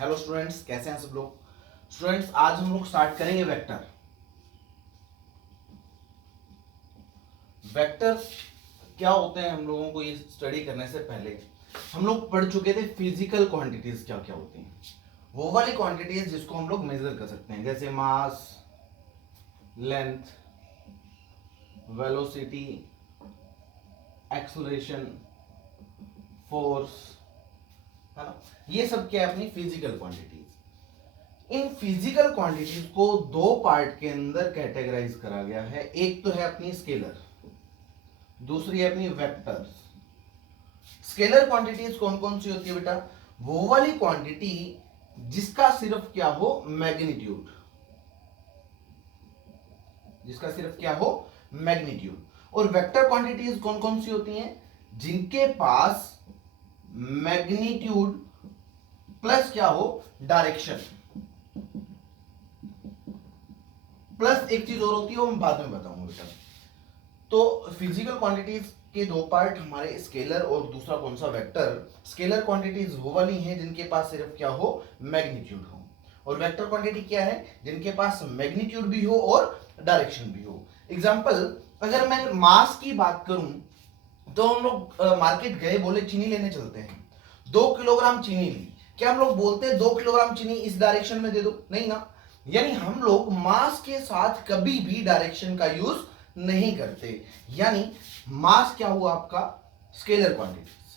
Hello students, कैसे हैं सब लोग। स्टूडेंट्स, आज हम लोग स्टार्ट करेंगे वेक्टर। वेक्टर क्या होते हैं, हम लोगों को ये स्टडी करने से पहले हम लोग पढ़ चुके थे फिजिकल क्वांटिटीज क्या क्या होती हैं। वो वाली क्वांटिटीज जिसको हम लोग मेजर कर सकते हैं, जैसे मास, लेंथ, वेलोसिटी, एक्सेलरेशन, फोर्स, है ना। ये सब क्या है, अपनी physical quantities. In physical quantities को दो पार्ट के अंदर कैटेगराइज करा गया है। एक तो है अपनी स्केलर, दूसरी है अपनी वेक्टर्स। स्केलर क्वांटिटीज कौन कौन सी होती है बेटा? वो वाली क्वांटिटी जिसका सिर्फ क्या हो, मैग्नीट्यूड, जिसका सिर्फ क्या हो, मैग्नीट्यूड। और वेक्टर क्वांटिटीज कौन कौन सी होती हैं? जिनके पास मैग्नीट्यूड प्लस क्या हो, डायरेक्शन, प्लस एक चीज और होती है, वो मैं बाद में बताऊंगा बेटा। तो फिजिकल क्वांटिटीज के दो पार्ट हमारे, स्केलर और दूसरा कौन सा, वेक्टर। स्केलर क्वांटिटीज वो वाली हैं जिनके पास सिर्फ क्या हो, मैग्नीट्यूड हो, और वेक्टर क्वांटिटी क्या है, जिनके पास मैग्नीट्यूड भी हो और डायरेक्शन भी हो। एग्जांपल, अगर मैं मास की बात करूं तो हम लोग मार्केट गए, बोले चीनी लेने चलते हैं, 2 किलोग्राम चीनी ली। क्या हम लोग बोलते हैं 2 किलोग्राम चीनी इस डायरेक्शन में दे दो? नहीं ना। यानी हम लोग मास के साथ कभी भी डायरेक्शन का यूज नहीं करते। यानी मास क्या हुआ आपका, स्केलर क्वांटिटीज।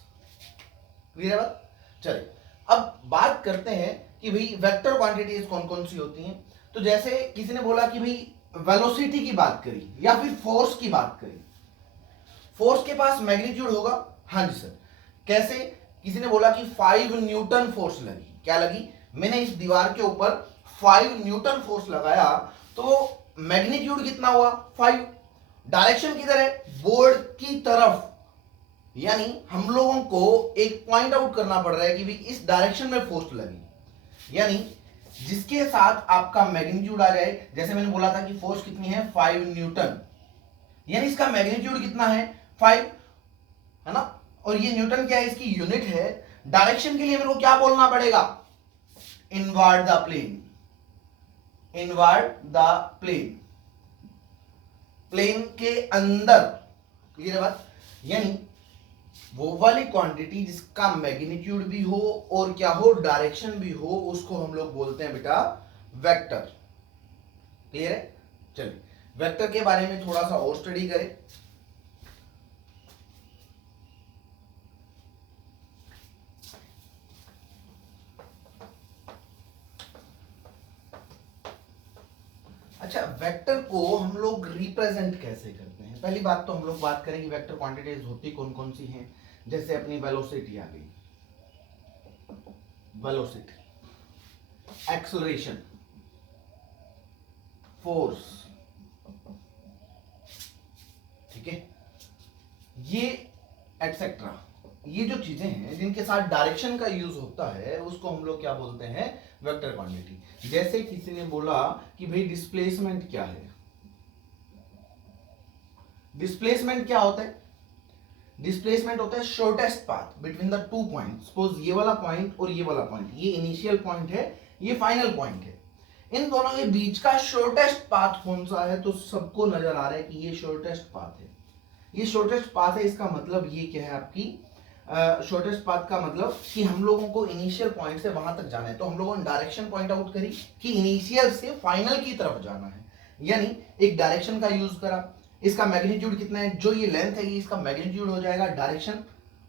क्लियर है बात? चलिए अब बात करते हैं कि भाई वेक्टर क्वांटिटीज कौन कौन सी होती हैं। तो जैसे किसी ने बोला कि भाई वेलोसिटी की बात करी या फिर फोर्स की बात करी, फोर्स के पास मैग्नीट्यूड होगा। हाँ जी सर। कैसे? किसी ने बोला कि 5 न्यूटन फोर्स लगी। क्या लगी? मैंने इस दीवार के ऊपर 5 न्यूटन फोर्स लगाया, तो मैग्नीट्यूड कितना हुआ, 5। डायरेक्शन किधर है, बोर्ड की तरफ। यानी हम लोगों को एक पॉइंट आउट करना पड़ रहा है कि भी इस डायरेक्शन में फोर्स लगी। यानी जिसके साथ आपका मैग्नीट्यूड आ जाए, जैसे मैंने बोला था कि फोर्स कितनी है, 5 न्यूटन, यानी इसका मैग्नीट्यूड कितना है, 5, है ना। और ये न्यूटन क्या है, इसकी यूनिट है। डायरेक्शन के लिए मेरे को क्या बोलना पड़ेगा, inward the plane, inward the plane, plane के अंदर। क्लियर है बात? यानी वो वाली क्वांटिटी जिसका मैग्नीट्यूड भी हो और क्या हो, डायरेक्शन भी हो, उसको हम लोग बोलते हैं बेटा वेक्टर। क्लियर है? चलिए वेक्टर के बारे में थोड़ा सा और स्टडी करें। अच्छा, वेक्टर को हम लोग रिप्रेजेंट कैसे करते हैं? पहली बात तो हम लोग बात करेंगे वेक्टर क्वांटिटीज होती कौन कौन सी हैं। जैसे अपनी वेलोसिटी आ गई, वेलोसिटी, एक्सेलरेशन, फोर्स, ठीक है, ये एटसेट्रा, ये जो चीजें हैं जिनके साथ डायरेक्शन का यूज होता है, उसको हम लोग क्या बोलते हैं, वेक्टर क्वांटिटी। जैसे किसी ने बोला कि भाई डिस्प्लेसमेंट क्या है। डिस्प्लेसमेंट क्या होता है? डिस्प्लेसमेंट होता है shortest path between the two point. Suppose ये वाला पॉइंट और ये वाला पॉइंट, ये इनिशियल पॉइंट है, ये फाइनल पॉइंट है, इन दोनों के बीच का शॉर्टेस्ट पाथ कौन सा है? तो सबको नजर आ रहा है कि ये शॉर्टेस्ट पाथ है, ये शॉर्टेस्ट पाथ है। इसका मतलब ये क्या है आपकी, शॉर्टेस्ट पाथ का मतलब कि हम लोगों को इनिशियल पॉइंट से वहां तक जाना है, तो हम लोगों ने डायरेक्शन पॉइंट आउट करी कि इनिशियल से फाइनल की तरफ जाना है, यानी एक डायरेक्शन का यूज करा। इसका मैग्नीट्यूड कितना है, जो ये लेंथ है ये इसका मैग्नीट्यूड हो जाएगा। डायरेक्शन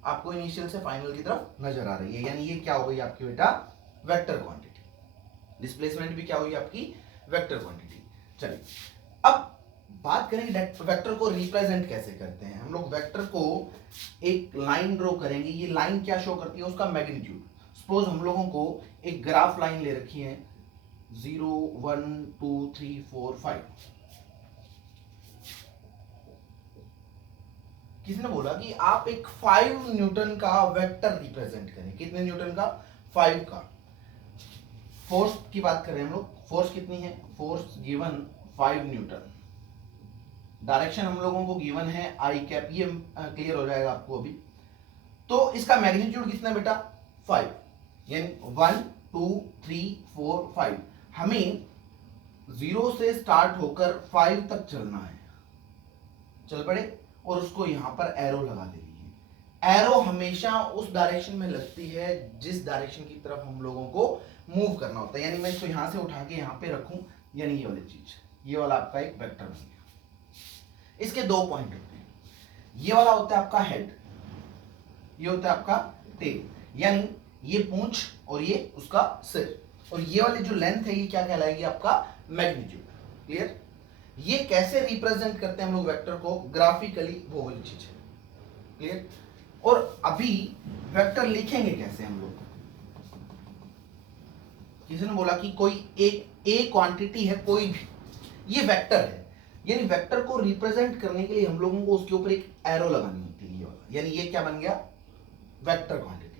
आपको इनिशियल से फाइनल की तरफ नजर आ रही है, यानी ये क्या हो गई आपकी बेटा, वेक्टर क्वांटिटी। डिस्प्लेसमेंट भी क्या हुई आपकी, वेक्टर क्वांटिटी। चलिए अब बात करेंगे वेक्टर को रिप्रेजेंट कैसे करते हैं। हम लोग वेक्टर को एक लाइन ड्रॉ करेंगे। ये लाइन क्या शो करती है, उसका मैग्नीट्यूड। सपोज हम लोगों को एक ग्राफ लाइन ले रखी है, 0 1 2 3 4 5। किसने बोला कि आप एक 5 न्यूटन का वेक्टर रिप्रेजेंट करें? कितने न्यूटन का, 5 का। फोर्स की बात करें हम लोग, फोर्स कितनी है, फोर्स गिवन 5 न्यूटन। डायरेक्शन हम लोगों को गिवन है आई कैप, ये क्लियर हो जाएगा आपको अभी। तो इसका मैग्नीट्यूड कितना बेटा, 5, यानी 1 2 3 4 5, हमें 0 से स्टार्ट होकर 5 तक चलना है, चल पड़े, और उसको यहां पर एरो लगा देनी है। एरो हमेशा उस डायरेक्शन में लगती है जिस डायरेक्शन की तरफ हम लोगों को मूव करना होता है। यानी मैं इसको यहां से उठा के यहां पे रखूं, यानी ये वाली चीज, ये वाला आपका एक वेक्टर बन गया। इसके दो पॉइंट होते हैं, ये वाला होता है आपका हेड, ये होता है आपका टेल, यानी ये पूंछ और ये उसका सिर, और ये वाली जो लेंथ है ये क्या कहलाएगी, आपका मैग्नीट्यूड। क्लियर? ये कैसे रिप्रेजेंट करते हैं हम लोग वेक्टर को ग्राफिकली, वो वाली चीज है। क्लियर? और अभी वेक्टर लिखेंगे कैसे हम लोग? किसी ने बोला कि कोई एक ए क्वांटिटी है, कोई भी, ये वेक्टर है, यानी वेक्टर को रिप्रेजेंट करने के लिए हम लोगों को उसके ऊपर एक एरो लगानी होती है, ये वाला, यानी ये क्या बन गया, वेक्टर क्वांटिटी।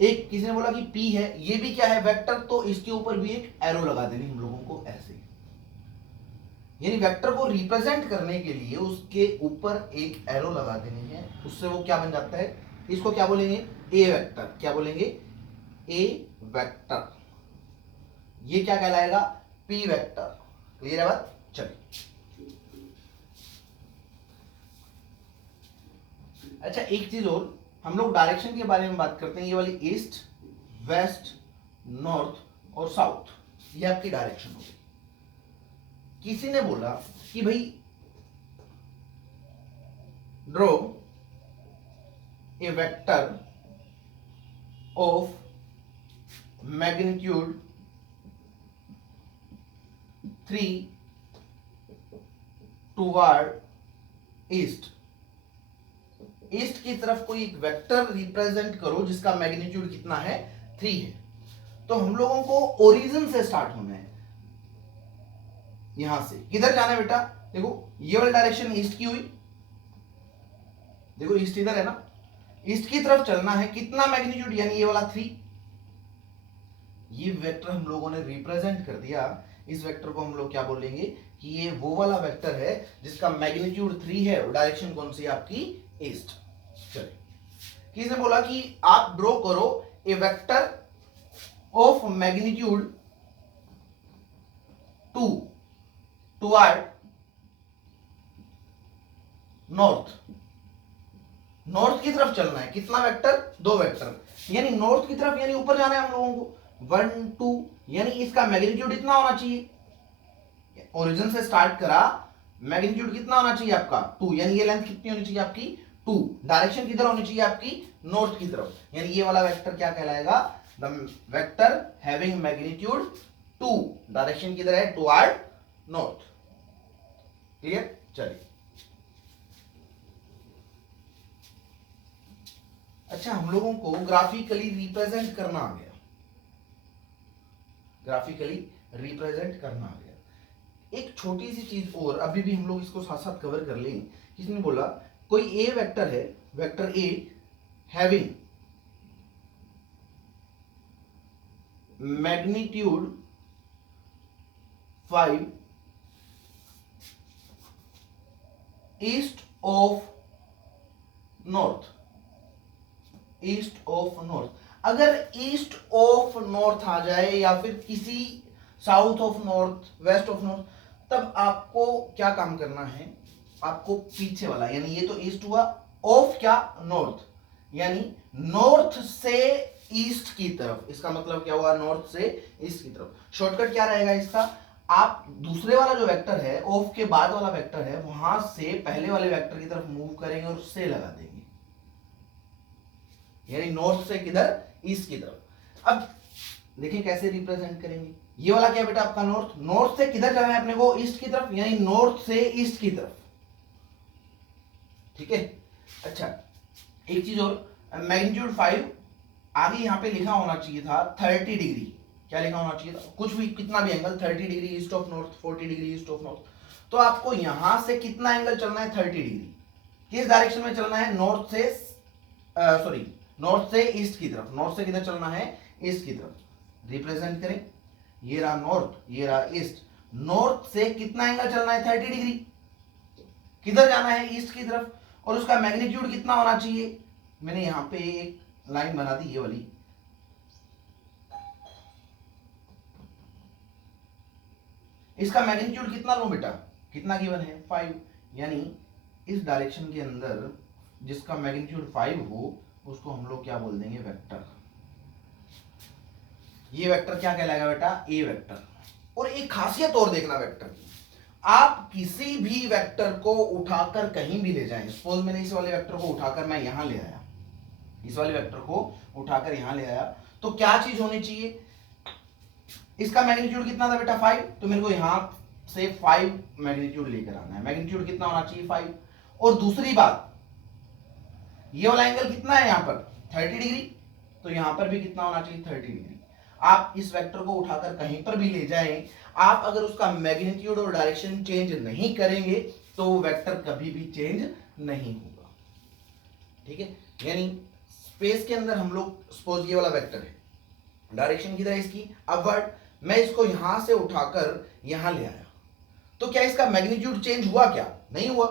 एक किसी ने बोला कि P है, ये भी क्या है, वेक्टर, तो इसके ऊपर भी एक एरो लगा देनी हम लोगों को ऐसे। यानी वेक्टर को रिप्रेजेंट करने के लिए उसके ऊपर एक एरो लगा देनी है, उससे वो क्या बन जाता है, इसको क्या बोलेंगे, ए वेक्टर। क्या बोलेंगे, ए वेक्टर। ये क्या कहलाएगा, पी वेक्टर। क्लियर है बात? चलिए, अच्छा एक चीज और, हम लोग डायरेक्शन के बारे में बात करते हैं। ये वाली ईस्ट, वेस्ट, नॉर्थ और साउथ, ये आपकी डायरेक्शन होगी। किसी ने बोला कि भाई draw a vector of magnitude 3 toward east. East की तरफ कोई एक वेक्टर रिप्रेजेंट करो जिसका मैग्नीट्यूड कितना है, 3 है। तो हम लोगों को ओरिजिन से स्टार्ट होना है, यहां से किधर जाना है बेटा, देखो ये वाली डायरेक्शन ईस्ट की हुई, देखो ईस्ट इधर है ना, ईस्ट की तरफ चलना है, कितना मैग्नीट्यूड, यानी ये वाला 3। ये वेक्टर हम लोगों ने रिप्रेजेंट कर दिया, इस वेक्टर को हम लोग क्या बोलेंगे कि ये वो वाला वेक्टर है जिसका मैग्नीट्यूड 3 है, और डायरेक्शन कौन सी है आपकी, ईस्ट। चलिए, किसने बोला कि आप ड्रॉ करो a vector of magnitude 2 toward north. North की तरफ चलना है, कितना वेक्टर, 2 वेक्टर, यानी नॉर्थ की तरफ, यानी ऊपर जाना है हम लोगों को, 1 2, यानी इसका मैग्नीट्यूड इतना होना चाहिए। ओरिजिन से स्टार्ट करा, मैग्नीट्यूड कितना होना चाहिए आपका, 2, यानी ये लेंथ कितनी होनी चाहिए आपकी, 2। डायरेक्शन किधर होनी चाहिए आपकी, नॉर्थ की तरफ, यानी ये वाला वेक्टर क्या कहलाएगा, the vector having magnitude 2, direction किधर है, टुवर्ड नॉर्थ। क्लियर? चलिए, अच्छा हम लोगों को ग्राफिकली रिप्रेजेंट करना आ गया, ग्राफिकली रिप्रेजेंट करना आ गया। एक छोटी सी चीज और, अभी भी हम लोग इसको साथ साथ कवर कर लेंगे। किसने बोला कोई ए वेक्टर है, vector a having magnitude 5 east of north, east of north. अगर ईस्ट ऑफ नॉर्थ आ जाए या फिर किसी south of north, west of north, तब आपको क्या काम करना है, आपको पीछे वाला, यानी ये तो ईस्ट हुआ, ऑफ क्या, नॉर्थ, यानी नॉर्थ से ईस्ट की तरफ, इसका मतलब क्या हुआ, नॉर्थ से ईस्ट की तरफ। शॉर्टकट क्या रहेगा इसका, आप दूसरे वाला जो वेक्टर है, ऑफ के बाद वाला वेक्टर है, वहां से पहले वाले वेक्टर की तरफ मूव करेंगे और से लगा देंगे, यानी नॉर्थ से किधर, ईस्ट की तरफ। अब देखिए कैसे रिप्रेजेंट करेंगे, ये वाला क्या बेटा आपका नॉर्थ, नॉर्थ से किधर जाना है अपने को, ईस्ट की तरफ, यानी नॉर्थ से ईस्ट की तरफ। ठीक है, अच्छा एक चीज और, मैग्नीट्यूड 5 आगे यहां पे लिखा होना चाहिए था 30 डिग्री, क्या लिखा होना चाहिए था, कुछ भी, कितना भी angle, 30 degree east of north, 40 degree east of north. तो आपको यहां से कितना एंगल चलना है, 30 डिग्री। किस डायरेक्शन में चलना है, नॉर्थ से, सॉरी नॉर्थ से ईस्ट की तरफ, नॉर्थ से किधर चलना है, ईस्ट की तरफ। रिप्रेजेंट करें, ये रहा नॉर्थ, ये रहा ईस्ट, नॉर्थ से कितना एंगल चलना है, 30 डिग्री, किधर जाना है, ईस्ट की तरफ, और उसका मैग्नीट्यूड कितना होना चाहिए, मैंने यहां पे एक लाइन बना दी, ये वाली, इसका मैग्नीट्यूड कितना लो बेटा, कितना गिवन है 5, यानी इस डायरेक्शन के अंदर जिसका मैग्नीट्यूड 5 हो उसको हम लोग क्या बोल देंगे, वेक्टर। ये वेक्टर क्या कहलाएगा बेटा, ए वेक्टर। और एक खासियत और देखना वेक्टर की, आप किसी भी वेक्टर को उठाकर कहीं भी ले जाएं, सपोज मैंने इस वाले वेक्टर को उठाकर मैं यहां ले आया, इस वाले वेक्टर को उठाकर यहां ले आया, तो क्या चीज होनी चाहिए, इसका मैग्नीट्यूड कितना था बेटा 5, तो मेरे को यहां से 5 मैग्नीट्यूड लेकर आना है, मैग्नीट्यूड कितना होना चाहिए 5। और दूसरी बात, ये वाला एंगल कितना है यहां पर 30 डिग्री, तो यहां पर भी कितना होना चाहिए 30 डिग्री। आप इस वेक्टर को उठाकर कहीं पर भी ले जाएं, आप अगर उसका मैग्नीट्यूड और डायरेक्शन चेंज नहीं करेंगे तो वो वेक्टर कभी भी चेंज नहीं होगा, ठीक है। यानी स्पेस के अंदर हम लोग, सपोज ये वाला वेक्टर है, डायरेक्शन किधर है इसकी अपवर्ड, मैं इसको यहां से उठाकर यहां ले आया, तो क्या इसका मैग्नीट्यूड चेंज हुआ, क्या नहीं हुआ,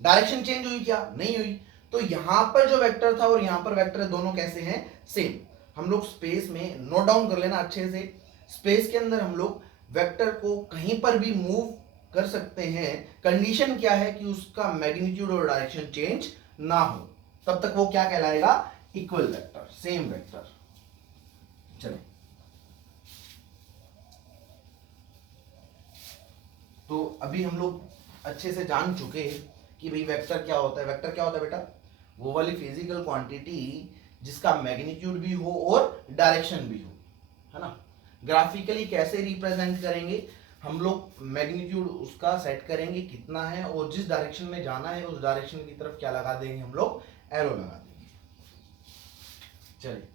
डायरेक्शन चेंज हुई क्या, नहीं हुई। तो यहां पर जो वेक्टर था और यहां पर वेक्टर दोनों कैसे हैं, सेम। हम लोग स्पेस में नोट डाउन कर लेना अच्छे से, स्पेस के अंदर हम लोग वेक्टर को कहीं पर भी मूव कर सकते हैं, कंडीशन क्या है कि उसका मैग्नीट्यूड और डायरेक्शन चेंज ना हो, तब तक वो क्या कहलाएगा, इक्वल वेक्टर, सेम वेक्टर। चलो, तो अभी हम लोग अच्छे से जान चुके हैं कि भाई वेक्टर क्या होता है। वेक्टर क्या होता है बेटा, वो वाली फिजिकल क्वांटिटी जिसका मैग्नीट्यूड भी हो और डायरेक्शन भी हो, है ना। ग्राफिकली कैसे रिप्रेजेंट करेंगे, हम लोग मैग्नीट्यूड उसका सेट करेंगे कितना है, और जिस डायरेक्शन में जाना है उस डायरेक्शन की तरफ क्या लगा देंगे, हम लोग एरो लगा देंगे। चलिए,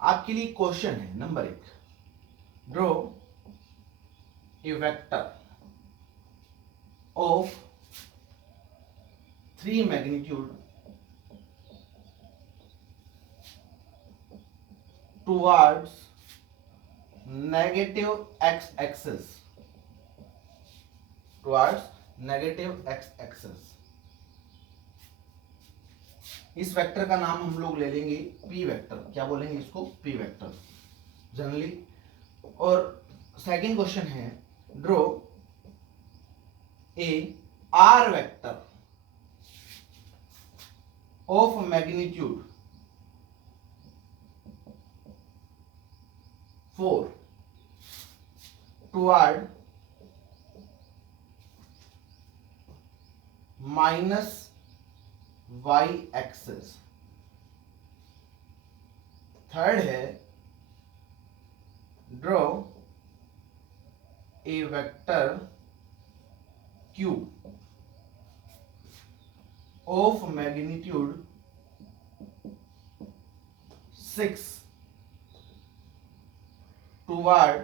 आपके लिए क्वेश्चन है number 1, draw a vector of 3 magnitude towards negative x-axis, towards negative x-axis। इस वेक्टर का नाम हम लोग ले लेंगे p वेक्टर, क्या बोलेंगे इसको, p वेक्टर जनरली। और सेकंड क्वेश्चन है, draw a r vector of magnitude 4 toward minus y axis। Third है, draw a vector q of magnitude 6 toward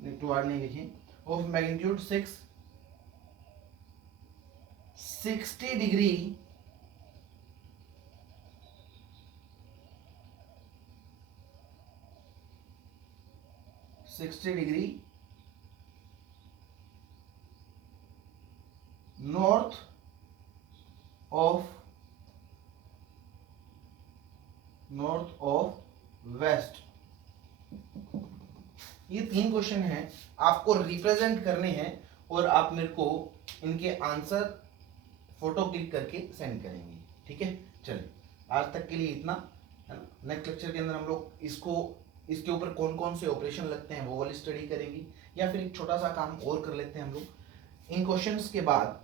नहीं लिखिए, of magnitude 6 60 degree north of west. ये 3 question हैं, आपको रिप्रेजेंट करने हैं और आप मेरे को इनके आंसर फोटो क्लिक करके सेंड करेंगे, ठीक है। चलिए, आज तक के लिए इतना, है ना। नेक्स्ट लेक्चर के अंदर हम लोग इसके ऊपर कौन कौन से ऑपरेशन लगते हैं वो वाली स्टडी करेंगे, या फिर एक छोटा सा काम और कर लेते हैं हम लोग। इन क्वेश्चंस के बाद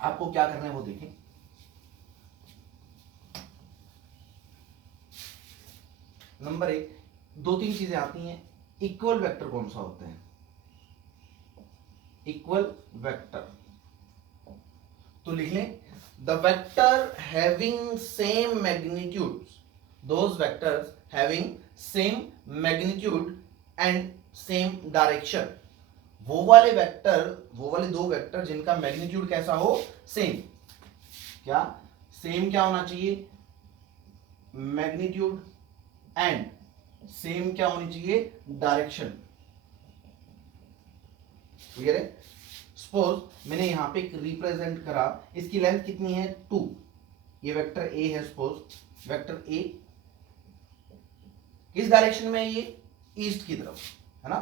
आपको क्या करना है वो देखें। नंबर 1, 2-3 चीजें आती हैं। इक्वल वेक्टर कौन सा होता है, इक्वल वेक्टर, तो लिख लें, the vector having same magnitude, those vectors having same magnitude and same direction. वो वाले 2 वेक्टर जिनका मैग्नीट्यूड कैसा हो, सेम। क्या सेम, क्या होना चाहिए, मैग्नीट्यूड एंड सेम क्या होनी चाहिए, डायरेक्शन। क्लियर है। सपोज मैंने यहां पे एक रिप्रेजेंट करा, इसकी लेंथ कितनी है 2, ये वेक्टर ए है, सपोज वेक्टर ए किस डायरेक्शन में है, ये ईस्ट की तरफ, है ना।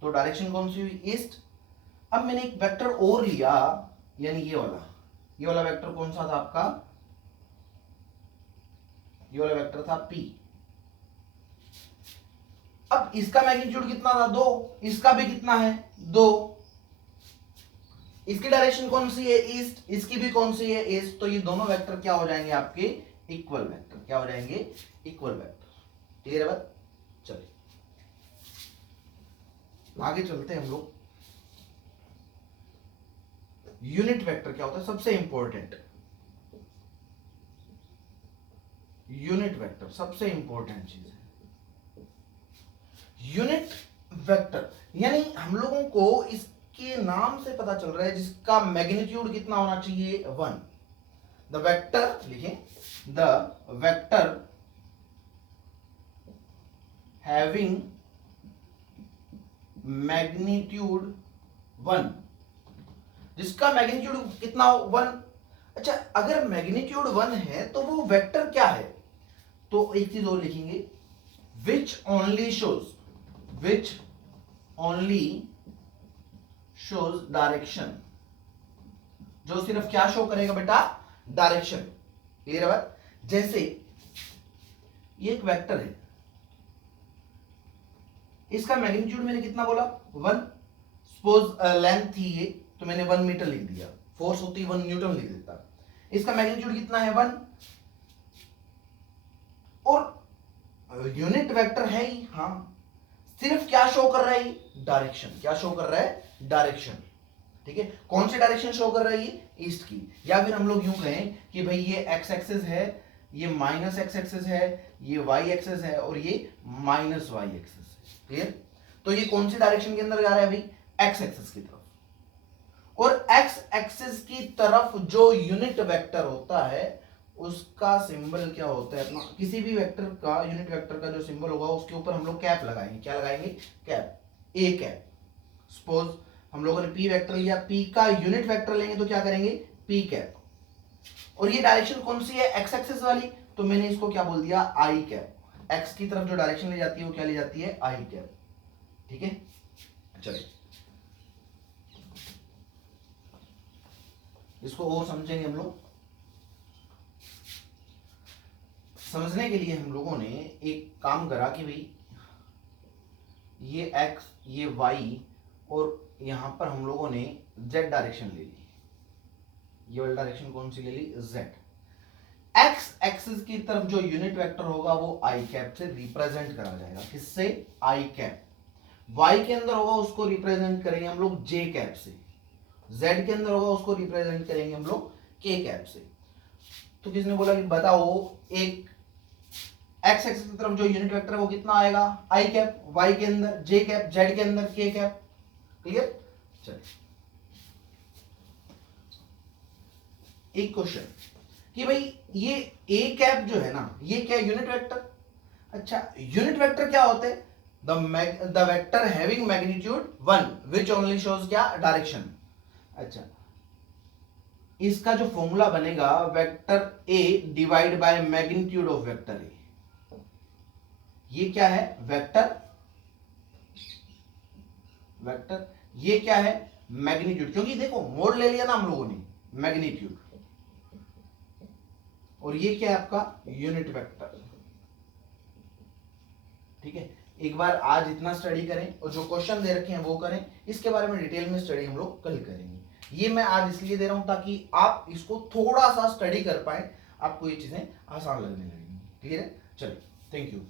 तो डायरेक्शन कौन सी हुई, ईस्ट। अब मैंने एक वेक्टर और लिया, यानी ये वाला वेक्टर कौन सा था आपका, ये वाला वेक्टर था P। अब इसका मैग्नीट्यूड कितना था, 2, इसका भी कितना है, 2। इसकी डायरेक्शन कौन सी है, ईस्ट, इसकी भी कौन सी है, ईस्ट। तो ये दोनों वेक्टर क्या हो जाएंगे आपके, इक्वल वेक्टर। क्या हो जाएंगे, इक्वल वेक्टर। क्लियर है बात। चलिए आगे चलते हैं हम लोग। यूनिट वेक्टर क्या होता है, सबसे इंपॉर्टेंट यूनिट वेक्टर सबसे इंपॉर्टेंट चीज है। यूनिट वेक्टर यानी हम लोगों को इसके नाम से पता चल रहा है जिसका मैग्नीट्यूड कितना होना चाहिए, 1। द वेक्टर लिखें, द वेक्टर हैविंग मैग्नीट्यूड 1, जिसका मैग्नीट्यूड कितना हो, 1। अच्छा, अगर मैग्नीट्यूड 1 है तो वो वेक्टर क्या है, तो एक चीज और लिखेंगे, विच ओनली शोज डायरेक्शन, जो सिर्फ क्या शो करेगा बेटा, डायरेक्शन। क्लियर है बात। जैसे ये एक वेक्टर है, इसका मैग्नीट्यूड मैंने कितना बोला, 1। सपोज लेंथ थी ये, तो मैंने 1 मीटर लिख दिया, फोर्स होती 1 न्यूटन लिख देता। इसका मैग्नीट्यूड कितना है, 1। और यूनिट वेक्टर है ही, हाँ, सिर्फ क्या शो कर रहा है, डायरेक्शन। क्या शो कर रहा है, डायरेक्शन। ठीक है, कौन सी डायरेक्शन शो कर रहा है, ईस्ट की। या फिर हम लोग यूं कहें कि भाई ये एक्स एक्सिस है, ये माइनस एक्स एक्सिस है, ये वाई एक्सिस है, और ये माइनस वाई एक्सिस है। क्लियर। तो ये कौन सी डायरेक्शन के अंदर जा रहा है भाई, एक्स एक्सिस की तरफ। और एक्स एक्सिस की तरफ जो यूनिट वेक्टर होता है उसका सिंबल क्या होता है अपना, किसी भी वेक्टर का, यूनिट वेक्टर का जो सिंबल होगा उसके ऊपर हम लोग कैप लगाएंगे। क्या लगाएंगे, कैप, ए कैप। सपोज हम लोगों ने पी वेक्टर लिया, पी का यूनिट वेक्टर लेंगे तो क्या करेंगे, पी कैप। और ये डायरेक्शन कौन सी है, एक्स एक्सिस वाली, तो मैंने इसको क्या बोल दिया, आई कैप। एक्स की तरफ जो डायरेक्शन ले जाती है वो क्या ले जाती है, आई कैप। ठीक है, चलिए इसको और समझेंगे हम लोग। समझने के लिए हम लोगों ने एक काम करा कि भाई ये x, ये y, और यहां पर हम लोगों ने z डायरेक्शन ले ली। ये वाली डायरेक्शन कौन सी ले ली, z। x एक्सिस की तरफ जो यूनिट वेक्टर होगा वो i कैप से रिप्रेजेंट करा जाएगा। किससे, i कैप। y के अंदर होगा उसको रिप्रेजेंट करेंगे हम लोग j कैप से। z के अंदर होगा उसको रिप्रेजेंट करेंगे हम लोग k कैप से। तो किसने बोला कि बताओ एक एक्स एक्सिस की तरफ जो यूनिट वेक्टर है वो कितना आएगा, आई कैप, वाई के अंदर जे कैप, जेड के अंदर के कैप। क्लियर। चलिए एक क्वेश्चन कि भाई ये ए कैप जो है ना, ये क्या यूनिट वेक्टर। अच्छा, यूनिट वेक्टर क्या होते हैं, the vector having magnitude 1 which only shows क्या, डायरेक्शन। अच्छा, इसका जो फॉर्मूला बनेगा, vector A divide by magnitude of vector A. ये क्या है, वेक्टर, ये क्या है, मैग्नीट्यूड। क्योंकि देखो मोड ले लिया ना हम लोगों ने, मैग्नीट्यूड। और ये क्या है आपका, यूनिट वेक्टर। ठीक है, एक बार आज इतना स्टडी करें और जो क्वेश्चन दे रखे हैं वो करें। इसके बारे में डिटेल में स्टडी हम लोग कल करेंगे। ये मैं आज इसलिए दे रहा हूं ताकि आप इसको थोड़ा सा स्टडी कर पाए, आपको ये चीजें आसान लगने लगेंगी। क्लियर है। चलिए, थैंक यू।